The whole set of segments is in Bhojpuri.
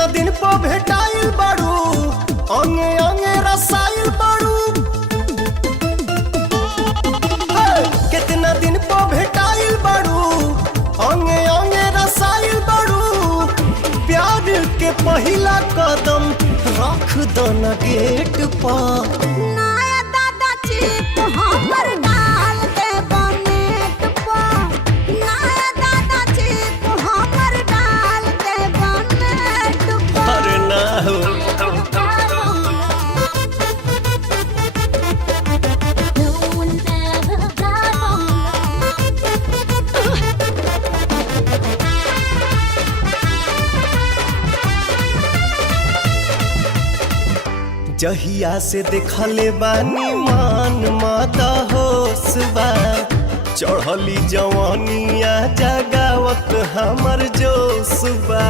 कितना दिन पर भेटाइल बाड़ू, अंगे अंगे रसाइल बाड़ू। कितना दिन पर भेटाइल बाड़ू, अंगे अंगे रसाइल बाड़ू। प्यार के पहला कदम रख दो न गेट पर। नया दादा चिप हमर डाल दे बनेट पर। नया दादा चिप हमर डाल दे बनेट पर। अरे ना हो जहिया से देखले बानी मान माता होश बा। चढ़ली जवानिया जगावत हमर जोश बा।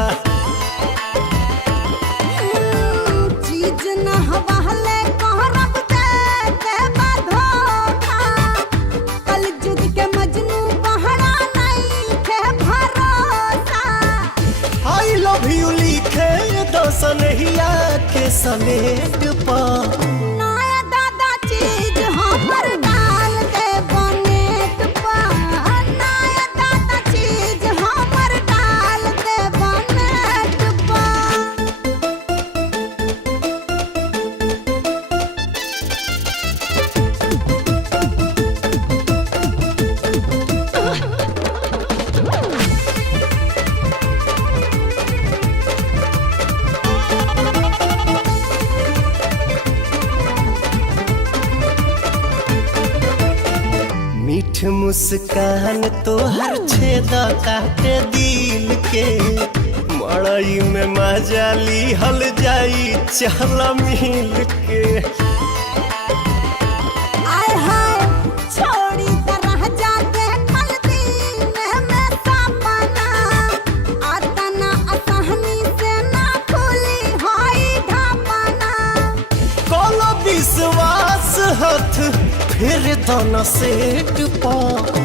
चीज न हवाले कहरब दे धोखा। कल जुग के मजनू बहरा नहीं के भरोसा। आई लव यू लिखे दसनहिया के सलेट पर। नया दादा चीज हमर डाल दे बनेट पर। नया दादा चीज हमर डाल दे बनेट पर। मीठ मुस्कान तोहर छेदा काटे दिल के। मड़ई में मजा लिहल जाई चल मिल के। आय हाय छोड़ी तरह जा देखल दिन में सपना। आता ना असहनी से ना खुली होई ढापना। कोनो विश्वास हथ फिर दोनों सेट पर।